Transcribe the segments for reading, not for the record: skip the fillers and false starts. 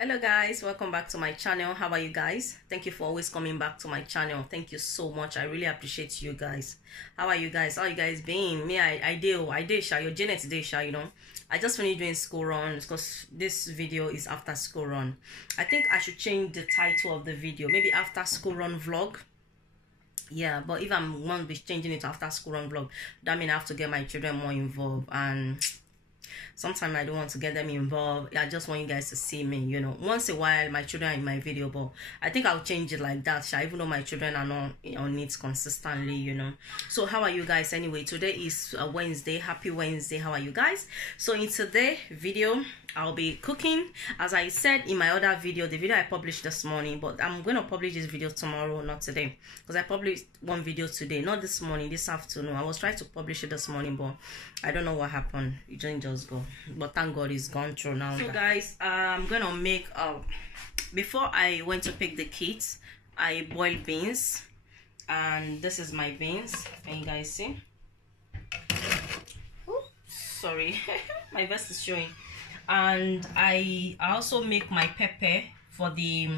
Hello guys, welcome back to my channel. How are you guys? Thank you for always coming back to my channel. Thank you so much. I really appreciate you guys. How are you guys? How you guys been? Me, I did sha. Your Janet today sha, you know. I just finished doing school runs because this video is after school run. I think I should change the title of the video. Maybe after school run vlog. Yeah, but if I'm going to be changing it to after school run vlog, that means I have to get my children more involved, and sometimes I don't want to get them involved. I just want you guys to see me, you know. Once a while my children are in my video, but I think I'll change it like that, even though my children are not on it consistently, you know. So how are you guys anyway? Today is Wednesday. Happy Wednesday. How are you guys? So in today's video I'll be cooking, as I said in my other video, the video I published this morning, but I'm going to publish this video tomorrow, not today, because I published one video today, not this morning, this afternoon. I was trying to publish it this morning, but I don't know what happened. It didn't just go, but thank God it's gone through now. So guys, I'm going to make before I went to pick the kids, I boiled beans, and this is my beans. Can you guys see? Oops, sorry. My vest is showing. And I also make my pepper for the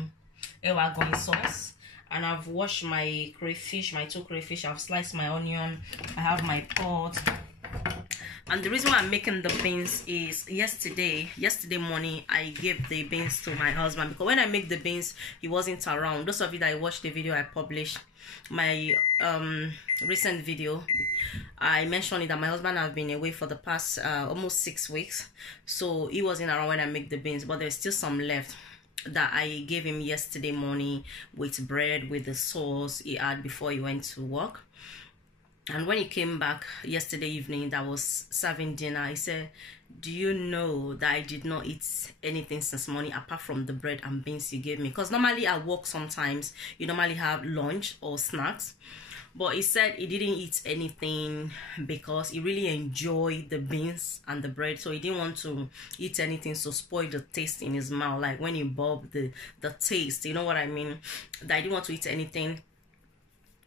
ewagon sauce, and I've washed my crayfish, my 2 crayfish. I've sliced my onion. I have my pot. And the reason why I'm making the beans is yesterday morning I gave the beans to my husband, because when I make the beans he wasn't around. Those of you that watched the video I published, my recent video, I mentioned it that my husband has been away for the past almost 6 weeks, so he wasn't around when I make the beans, but there's still some left that I gave him yesterday morning with bread, with the sauce he had before he went to work. And when he came back yesterday evening, that was serving dinner, I said, do you know that I did not eat anything since morning apart from the bread and beans you gave me? Because normally at work sometimes you normally have lunch or snacks, but he said he didn't eat anything because he really enjoyed the beans and the bread, so he didn't want to eat anything to spoil the taste in his mouth, like when he bobbed the taste, you know what I mean, that I didn't want to eat anything.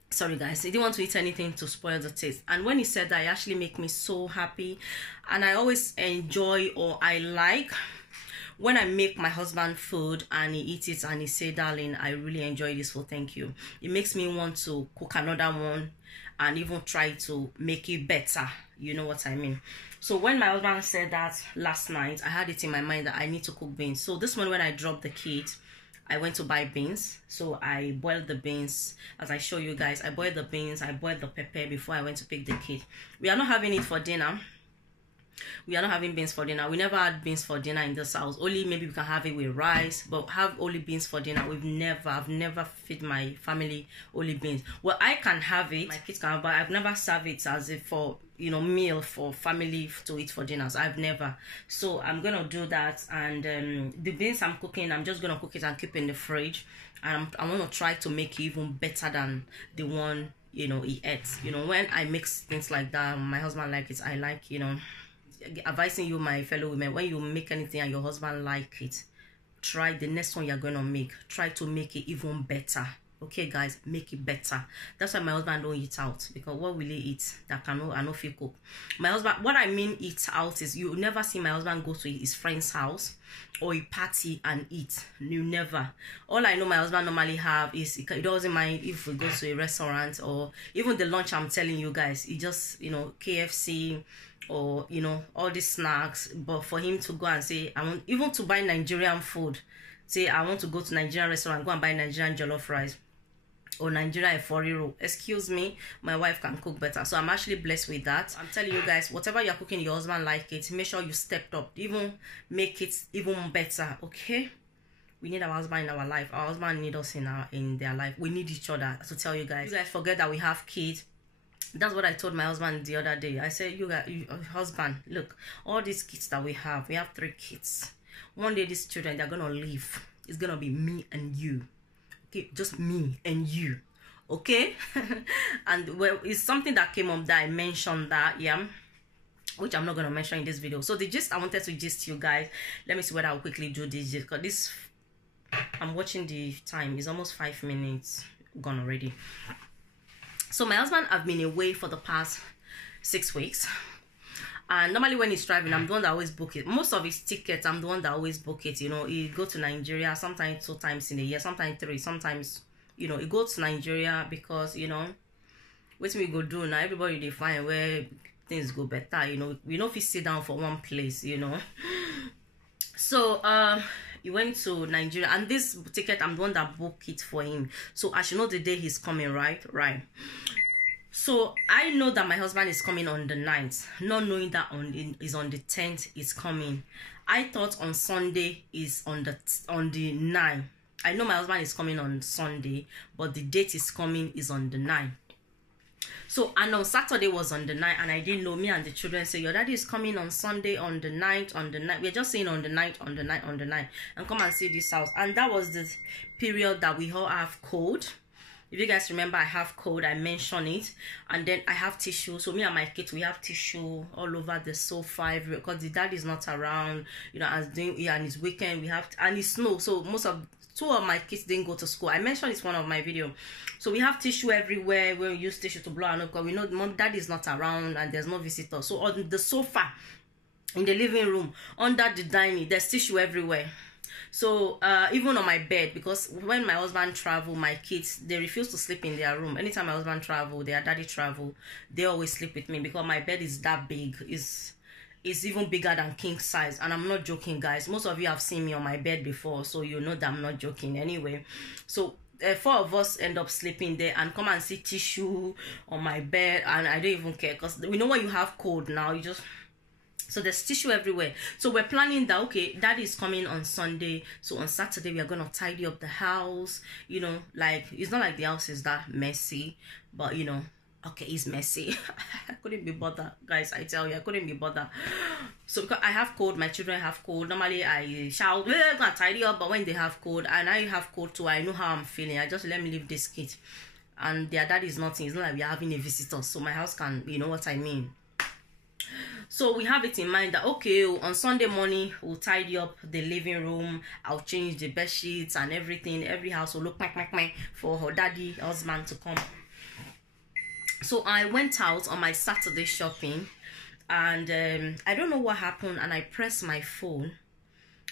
Sorry guys, he didn't want to eat anything to spoil the taste. And when he said that, it actually make me so happy. And I always enjoy, or I like, when I make my husband food and he eats it and he say, darling, I really enjoy this food, thank you. It makes me want to cook another one and even try to make it better, you know what I mean. So when my husband said that last night, I had it in my mind that I need to cook beans. So this morning when I dropped the kids, I went to buy beans. So I boiled the beans, as I show you guys. I boiled the beans, I boiled the pepper before I went to pick the kid. We are not having it for dinner. We are not having beans for dinner. We never had beans for dinner in this house. Only maybe we can have it with rice, but have only beans for dinner. I've never feed my family only beans. Well, I can have it, my kids can have, but I've never served it as if for, you know, meal for family to eat for dinners. I've never. So I'm gonna do that. And the beans I'm cooking, I'm just gonna cook it and keep in the fridge, and I want to try to make it even better than the one, you know, he ate. You know, when I mix things like that, my husband like it, I like, you know, advising you, my fellow women, when you make anything and your husband like it, try the next one you're gonna make, try to make it even better. Okay guys, make it better. That's why my husband don't eat out, because what will he eat that I know feel cook? My husband, what I mean eat out is, you never see my husband go to his friend's house or a party and eat. You never. All I know my husband normally have is, he doesn't mind if we go to a restaurant, or even the lunch I'm telling you guys, he just, you know, KFC, or, you know, all these snacks. But for him to go and say, I want, even to buy Nigerian food, say I want to go to Nigerian restaurant, go and buy Nigerian jollof rice or Nigerian efori, excuse me, my wife can cook better. So I'm actually blessed with that. I'm telling you guys, whatever you're cooking, your husband like it, make sure you stepped up, even make it even better. Okay, we need our husband in our life. Our husband need us in their life. We need each other. To tell you guys forget that we have kids. That's what I told my husband the other day. I said, you guys, husband, look, all these kids that we have 3 kids. One day these children, they're gonna leave. It's gonna be me and you. Okay, just me and you. Okay. And well, it's something that came up that I mentioned that, yeah, which I'm not gonna mention in this video. So the gist I wanted to gist you guys, let me see whether I'll quickly do this, because this, I'm watching the time, it's almost 5 minutes gone already. So my husband have been away for the past 6 weeks, And normally when he's traveling, I'm the one that always book it. Most of his tickets, I'm the one that always book it. You know, he go to Nigeria sometimes 2 times in a year, sometimes 3, sometimes, you know, he go to Nigeria because, you know, what we go do now, everybody they find where things go better, you know. We know if you sit down for one place, you know. So he went to Nigeria, and this ticket, I'm the one that booked it for him. So I should know the day he's coming, right? So I know that my husband is coming on the 9th, not knowing that is on the 10th is coming. I thought on Sunday is on the 9th. I know my husband is coming on Sunday, but the date is coming is on the 9th. So, and on Saturday was on the 9th, and I didn't know. Me and the children say, your daddy is coming on Sunday on the 9th, We're just saying on the 9th, on the 9th, and come and see this house. And that was the period that we all have cold. If you guys remember, I have cold, I mentioned it. And then I have tissue. So me and my kids, we have tissue all over the sofa because the dad is not around, you know, and it's weekend, we have, and it's snow. So two of my kids didn't go to school. I mentioned it's one of my video. So we have tissue everywhere. We use tissue to blow our nose because we know mom, dad is not around and there's no visitor. So on the sofa, in the living room, under the dining, there's tissue everywhere. So even on my bed, because when my husband travel, my kids, they refuse to sleep in their room. Anytime my husband travel, their daddy travel, they always sleep with me because my bed is that big. It's even bigger than king size, and I'm not joking, guys. Most of you have seen me on my bed before, so you know that I'm not joking anyway. So 4 of us end up sleeping there, and come and see tissue on my bed, and I don't even care because we know when you have cold now, you just, so there's tissue everywhere. So we're planning that, okay, daddy is coming on Sunday, so on Saturday we are gonna tidy up the house, you know, like it's not like the house is that messy, but you know, okay, it's messy. I couldn't be bothered, guys. I tell you, I couldn't be bothered. So because I have cold, my children have cold. Normally I shout, we're gonna tidy up, but when they have cold, and I have cold too, I know how I'm feeling. I just let me leave this kid, and their dad is nothing. It's not like we're having a visitor, so my house can, you know what I mean. So we have it in mind that, okay, on Sunday morning we'll tidy up the living room. I'll change the bed sheets and everything. Every house will look for her daddy husband to come. So I went out on my Saturday shopping, and I don't know what happened, and I pressed my phone.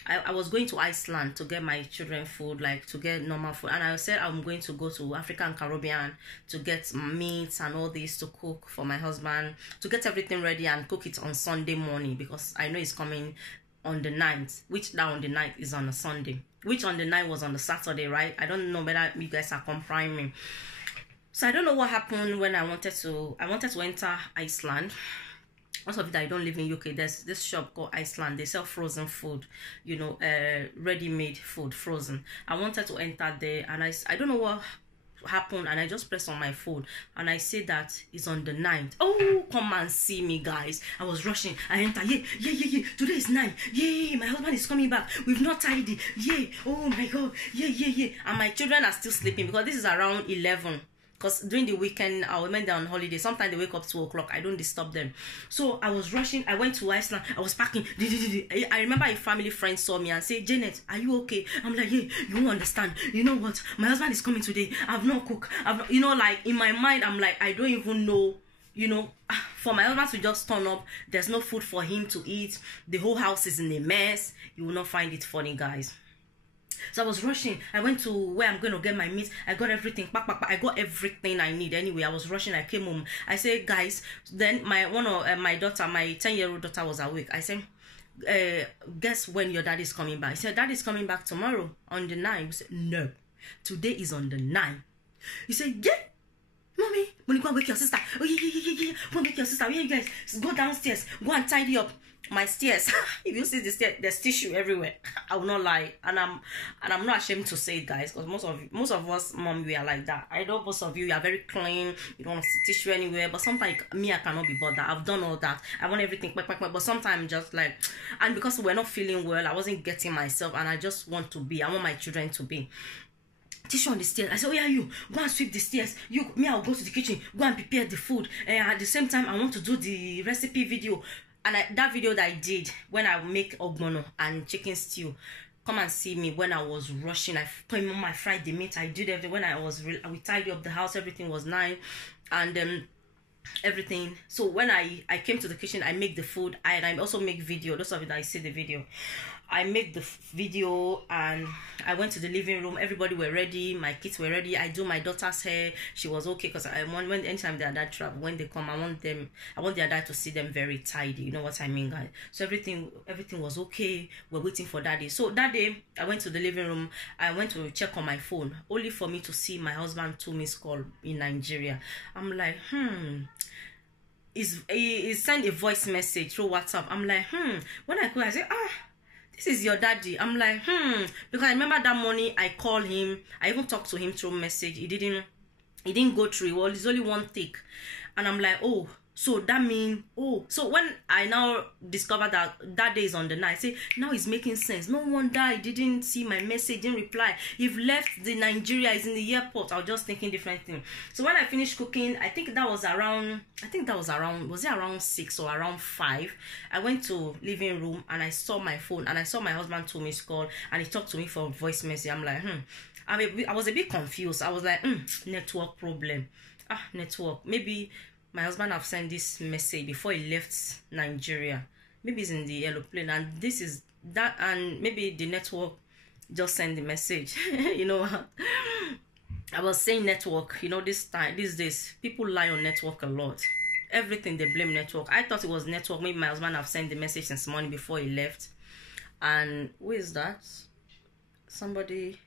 I was going to Iceland to get my children food, like to get normal food, and I said I'm going to go to African Caribbean to get meat and all this to cook for my husband, to get everything ready and cook it on Sunday morning because I know it's coming on the 9th, which now on the 9th is on a Sunday, which on the 9th was on the Saturday, right? I don't know whether you guys are comparing me. So I don't know what happened when I wanted to enter Iceland. Most of it, I don't live in UK. There's this shop called Iceland. They sell frozen food, you know, ready-made food, frozen. I wanted to enter there, and I don't know what happened, and I just pressed on my phone, and I say that it's on the 9th. Oh, come and see me, guys. I was rushing. I enter. Yeah. Today is 9. Yeah, my husband is coming back. We've not tidy. Yeah. Oh my God. Yeah. And my children are still sleeping because this is around 11. Because during the weekend, when they're on holiday, sometimes they wake up 2 o'clock. I don't disturb them. So I was rushing. I went to Iceland. I was packing. I remember a family friend saw me and said, Janet, are you okay? I'm like, yeah, you won't understand. You know what? My husband is coming today. I've not cooked. You know, like in my mind, I'm like, I don't even know. You know, for my husband to just turn up, there's no food for him to eat. The whole house is in a mess. You will not find it funny, guys. So I was rushing. I went to where I'm going to get my meat. I got everything. I got everything I need. Anyway, I was rushing. I came home. I said, guys, then my daughter, my 10-year-old daughter was awake. I said, guess when your dad is coming back? He said, dad is coming back tomorrow on the 9th. We said, no, today is on the 9th. He said, yeah. Mommy, when you go and wake your sister. Oh, yeah. Go and wake your sister. Yeah, you guys, go downstairs. Go and tidy up my stairs. If you see the stairs, there's tissue everywhere. I will not lie, and I'm not ashamed to say it, guys, because most of us mom, we are like that. I know most of you are very clean. You don't want to see tissue anywhere, but sometimes me, I cannot be bothered. I've done all that. I want everything but sometimes just like, and because we're not feeling well, I wasn't getting myself, and I just want to be. I want my children to be. Tissue on the stairs. I said, oh yeah, you go and sweep the stairs. I'll go to the kitchen, go and prepare the food. And at the same time, I want to do the recipe video. And that video that I did when I make ogbono and chicken stew, come and see me when I was rushing. I came on my fried the meat. I did everything. When we tidied up the house, everything was nice. And everything. So when I came to the kitchen, I make the food, and I also make video. Those of you that see the video, I make the video, and I went to the living room. Everybody were ready, my kids were ready. I do my daughter's hair. She was okay, because I want, when anytime their dad travel, when they come, I want their dad to see them very tidy, you know what I mean, guys. So everything was okay. We're waiting for daddy. So that day I went to the living room. I went to check on my phone, only for me to see my husband 2 missed call in Nigeria. I'm like, he sent a voice message through WhatsApp. I'm like, when I call, I say, this is your daddy. I'm like, because I remember that morning I called him. I even talked to him through message. He didn't go through. Well, it's only one take. And I'm like, oh, so that means, so when I now discovered that day is on the night, I say, now it's making sense. No wonder he didn't see my message, didn't reply. He's left the Nigeria, is in the airport. I was just thinking different things. So when I finished cooking, I think that was around, was it around 6 or around 5? I went to living room, and I saw my phone, and I saw my husband 2 missed call, and he talked to me for a voice message. I'm like, I was a bit confused. I was like, network problem. Network. Maybe my husband have sent this message before he left Nigeria. Maybe it's in the aeroplane, and this is that, and maybe the network just sent the message. You know, I was saying network. You know, these days people lie on network a lot. Everything they blame network. I thought it was network. Maybe my husband have sent the message since morning before he left. And who is that? Somebody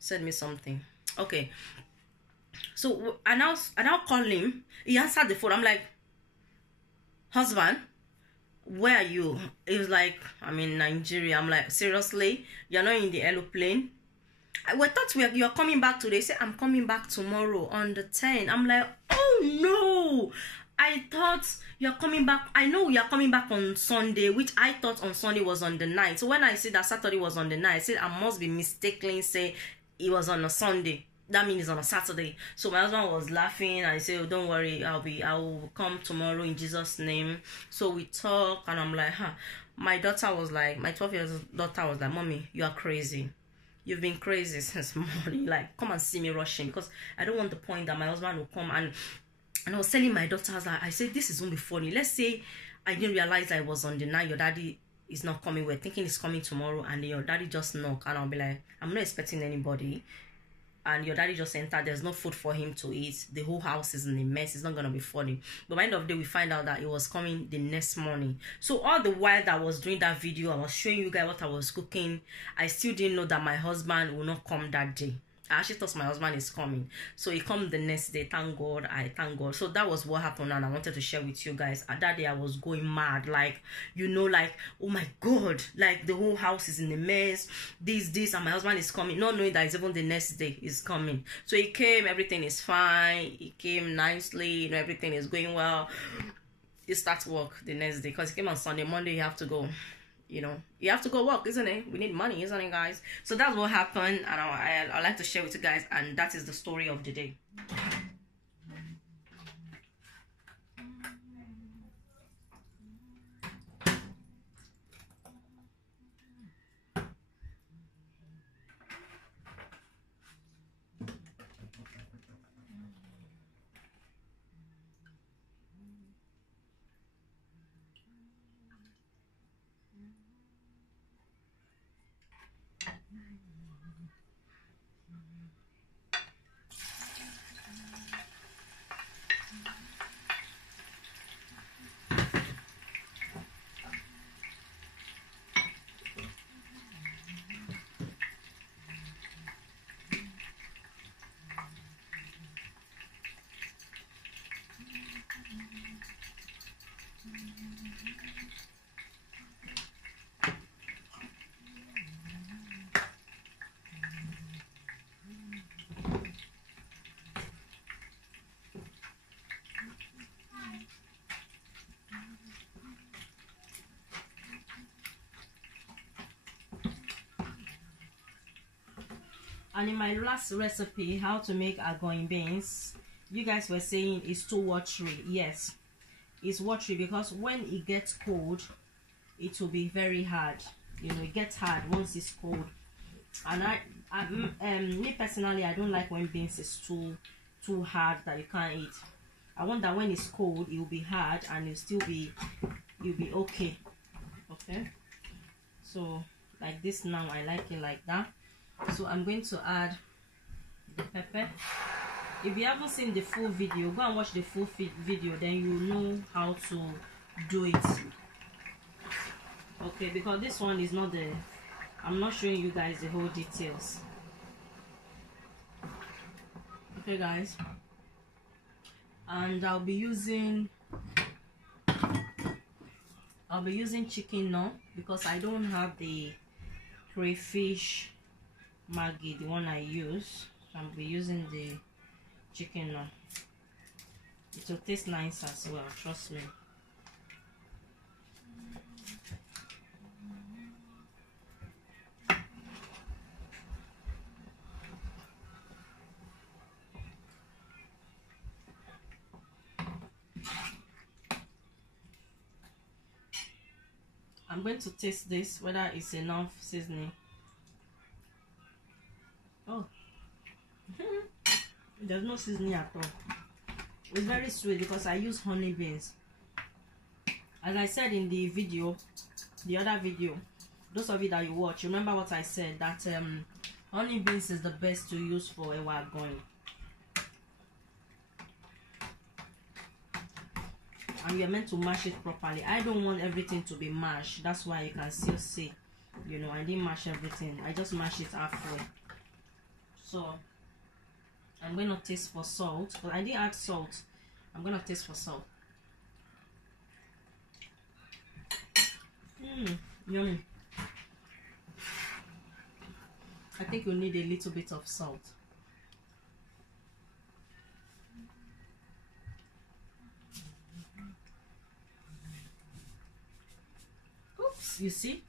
sent me something. Okay. So I now call him. He answered the phone. I'm like, husband, where are you? He was like, I'm in Nigeria. I'm like, seriously? You're not in the aeroplane? We thought you're coming back today. He said, I'm coming back tomorrow on the 10th. I'm like, oh no. I thought you're coming back. I know you're coming back on Sunday, which I thought on Sunday was on the 9th. So when I said that Saturday was on the 9th, I said I must be mistakenly say it was on a Sunday. That means it's on a Saturday. So my husband was laughing. I said, oh, don't worry, I will come tomorrow in Jesus' name. So we talk, and I'm like, my daughter was like, my 12-year-old daughter was like, mommy, you are crazy. You've been crazy since morning. Like, come and see me rushing, because I don't want the point that my husband will come. And I was telling my daughter, I said, this is only funny. Let's say I didn't realize I was on the night. Your daddy is not coming. We're thinking he's coming tomorrow, and your daddy just knock, and I'll be like, I'm not expecting anybody. And your daddy just entered, there's no food for him to eat, the whole house is in a mess, it's not going to be funny. But by the end of the day, we find out that it was coming the next morning. So all the while that I was doing that video, I was showing you guys what I was cooking, I still didn't know that my husband will not come that day. I actually thought my husband is coming. So he come the next day. Thank God. I thank God. So that was what happened, and I wanted to share with you guys. At that day I was going mad. Like, you know, like, oh my God, like the whole house is in a mess. This, and my husband is coming. Not knowing that it's even the next day is coming. So he came, everything is fine. He came nicely, you know, everything is going well. He starts work the next day, because he came on Sunday. Monday you have to go. You know, you have to go work, isn't it? We need money, isn't it, guys? So that's what happened, and I like to share with you guys, and that is the story of the day. And in my last recipe, how to make agoin beans, you guys were saying it's too watery. Yes, it's watery because when it gets cold, it will be very hard. You know, it gets hard once it's cold. And me personally, I don't like when beans is too hard that you can't eat. I want that when it's cold, it will be hard and you'll be okay. Okay, so like this now, I like it like that. So I'm going to add the pepper. If you haven't seen the full video, go and watch the full video, then you know how to do it. Okay, because this one is not the, I'm not showing you guys the whole details. Okay guys, and I'll be using chicken now, because I don't have the crayfish Maggi, the one I use. So I'll be using the chicken now. It will taste nice as well, trust me. I'm going to taste this, whether it's enough seasoning. Oh, there's no seasoning at all. It's very sweet because I use honey beans. As I said in the video, the other video, those of you that you watch, remember what I said, that honey beans is the best to use for ewa going. And you're meant to mash it properly. I don't want everything to be mashed. That's why you can still see, you know, I didn't mash everything. I just mashed it halfway. So I'm going to taste for salt, but I didn't add salt. I'm going to taste for salt. Yummy. I think you'll need a little bit of salt. Oops, you see?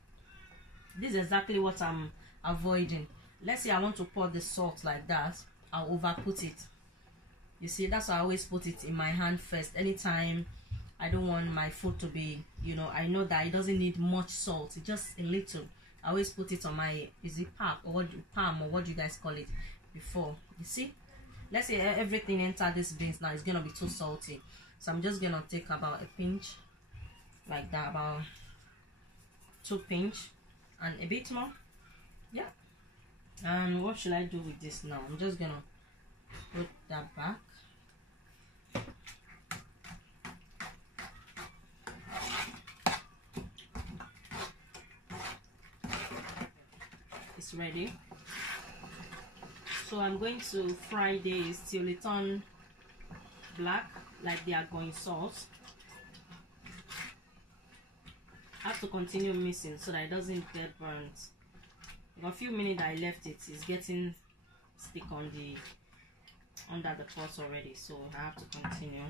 This is exactly what I'm avoiding. Let's say I want to pour the salt like that, I'll over put it. You see, that's why I always put it in my hand first. Anytime I don't want my food to be, you know, I know that it doesn't need much salt, it's just a little. I always put it on my, is it palm or what do you guys call it, before. You see, let's say everything enter this beans now, it's gonna be too salty, so I'm just gonna take about a pinch like that, about 2 pinch and a bit more. Yeah. And what should I do with this now? I'm just gonna put that back. It's ready. So I'm going to fry this till it turn black, like they are going sauce. I have to continue mixing so that it doesn't get burnt. For a few minutes I left it, it's getting stick on the under the pot already, so I have to continue.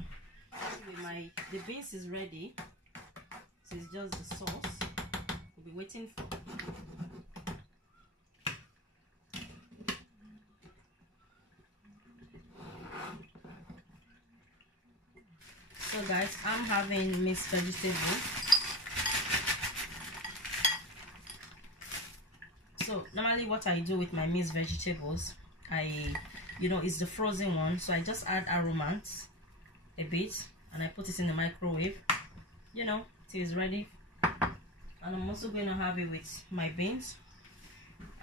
The beans is ready, so it's just the sauce we'll be waiting for. So guys, I'm having mixed vegetables. So normally what I do with my mixed vegetables, you know, it's the frozen one, so I just add aromats a bit and I put it in the microwave, you know, till it's ready. And I'm also going to have it with my beans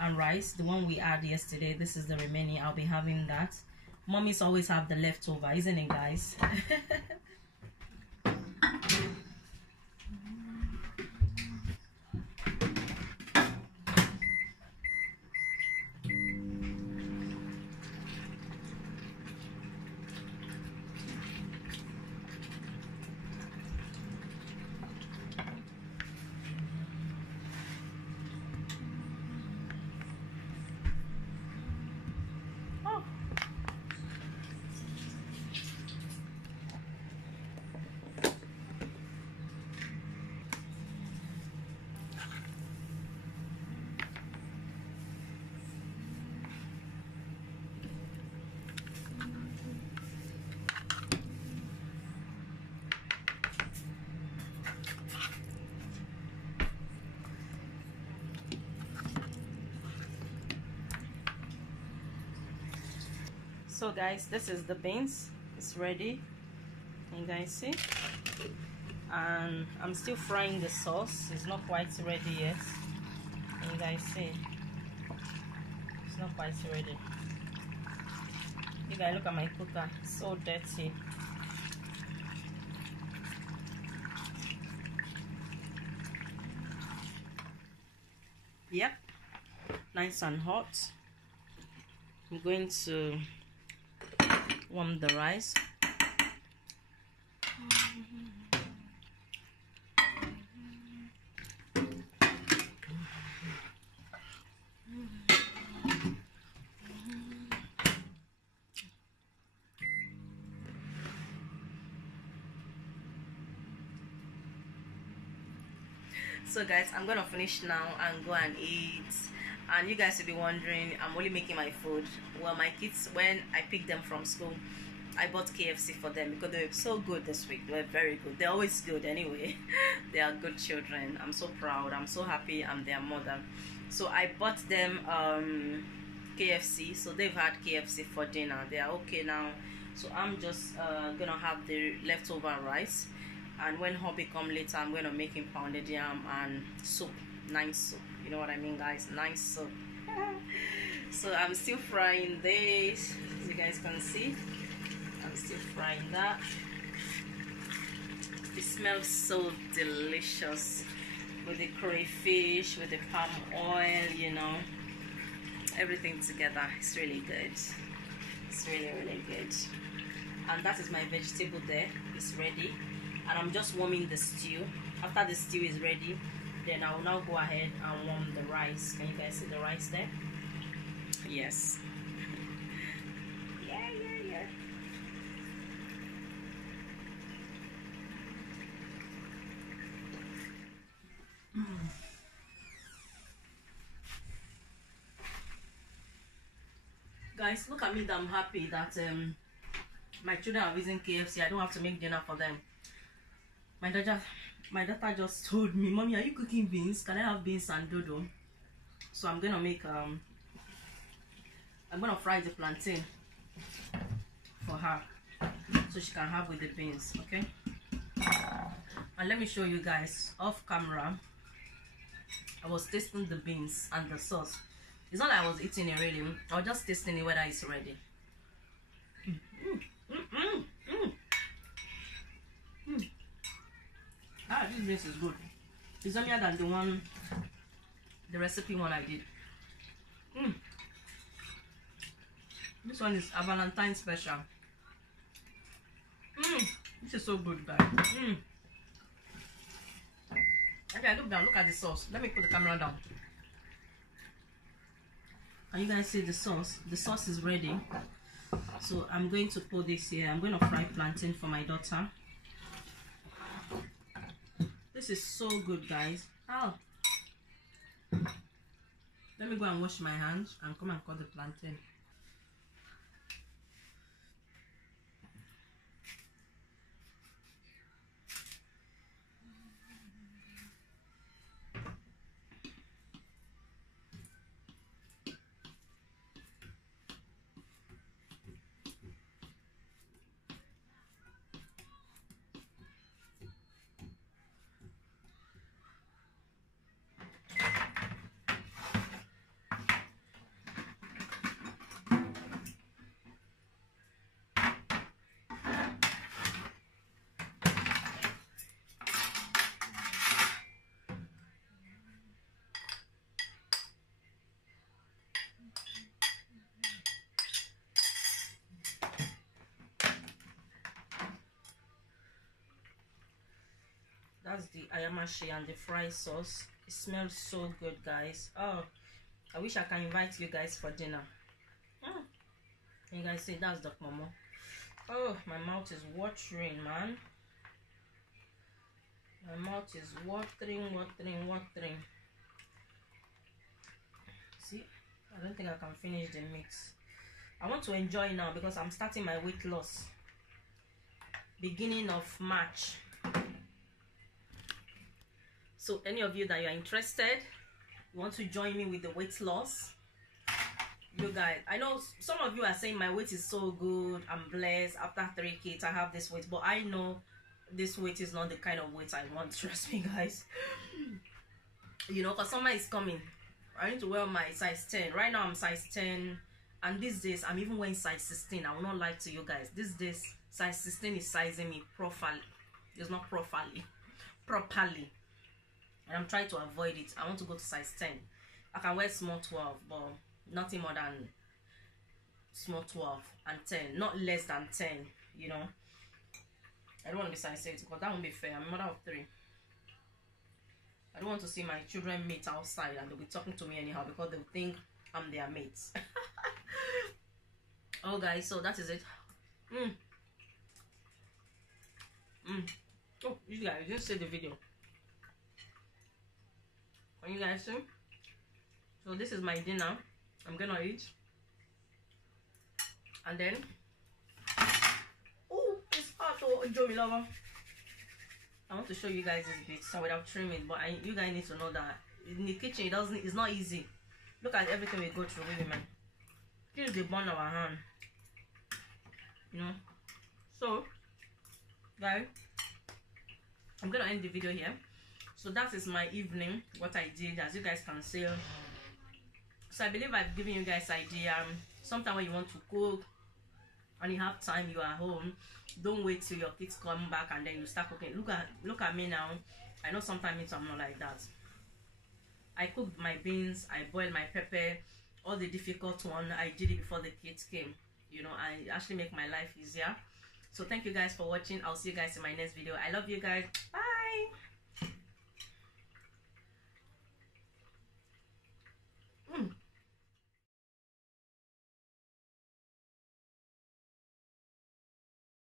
and rice, the one we had yesterday. This is the remaining. I'll be having that. Mummies always have the leftover, isn't it, guys? So guys, this is the beans. It's ready. You guys see? And I'm still frying the sauce. It's not quite ready yet. You guys see? It's not quite ready. You guys look at my cooker. It's so dirty. Yep, nice and hot. I'm going to warm the rice. So guys, I'm gonna finish now and go and eat. And you guys will be wondering, I'm only making my food. Well, my kids, when I picked them from school, I bought KFC for them because they were so good this week. They were very good. They're always good anyway. They are good children. I'm so proud. I'm so happy I'm their mother. So I bought them KFC. So they've had KFC for dinner. They are okay now. So I'm just gonna have the leftover rice. And when hubby come later, I'm gonna make him pounded yam and soup. Nice soup. You know what I mean, guys? Nice soup. So I'm still frying this, as you guys can see. I'm still frying that. It smells so delicious with the crayfish, with the palm oil, you know, everything together. It's really good. It's really, really good. And that is my vegetable there. It's ready. And I'm just warming the stew. After the stew is ready, then I will now go ahead and warm the rice. Can you guys see the rice there? Yes. Yeah. Guys, look at me that I'm happy that my children are visiting KFC. I don't have to make dinner for them. My daughter just told me, "Mommy, are you cooking beans? Can I have beans and dodo?" So I'm gonna make I'm gonna fry the plantain for her so she can have with the beans, okay? And let me show you guys off camera. I was tasting the beans and the sauce. It's not like I was eating it really. I was just tasting it whether it's ready. Ah, this beans is good. It's yummier than the recipe one I did. This one is a Valentine special. This is so good, guys. Okay, look down. Look at the sauce. Let me put the camera down. Can you guys see the sauce? The sauce is ready. So I'm going to put this here. I'm going to fry plantain for my daughter. This is so good, guys. Oh. Let me go and wash my hands and come and cut the plantain. That's the ayamashi and the fried sauce. It smells so good, guys. Oh, I wish I can invite you guys for dinner. You guys see, that's the momo. Oh, my mouth is watering, man. My mouth is watering. See, I don't think I can finish the mix. I want to enjoy now because I'm starting my weight loss. Beginning of March. So any of you that you're interested, you want to join me with the weight loss, you guys. I know some of you are saying my weight is so good, I'm blessed, after 3 kids I have this weight, but I know this weight is not the kind of weight I want. Trust me, guys. You know, because summer is coming. I need to wear my size 10. Right now I'm size 10, and these days I'm even wearing size 16. I will not lie to you guys. These days size 16 is sizing me properly. It's not properly, and I'm trying to avoid it. I want to go to size 10. I can wear small 12, but nothing more than small 12 and 10, not less than 10. You know, I don't want to be size 8 because that won't be fair. I'm a mother of 3. I don't want to see my children mates outside and they'll be talking to me anyhow because they'll think I'm their mates. Oh guys, so that is it. Oh, you guys just see the video. Can you guys see? So this is my dinner. I'm gonna eat. And then, oh, it's hot. Oh, Joey lover. I want to show you guys this bit so without trimming, but you guys need to know that in the kitchen it's not easy. Look at everything we go through, women. This is the burn our hand, you know. So guys, I'm gonna end the video here. So that is my evening, what I did, as you guys can see. So I believe I've given you guys idea. Sometime when you want to cook and you have time, you are home, don't wait till your kids come back and then you start cooking. Look at me now. I know sometimes I'm not like that. I cooked my beans, I boiled my pepper, all the difficult one I did it before the kids came. You know, I actually make my life easier. So thank you guys for watching. I'll see you guys in my next video. I love you guys. Bye.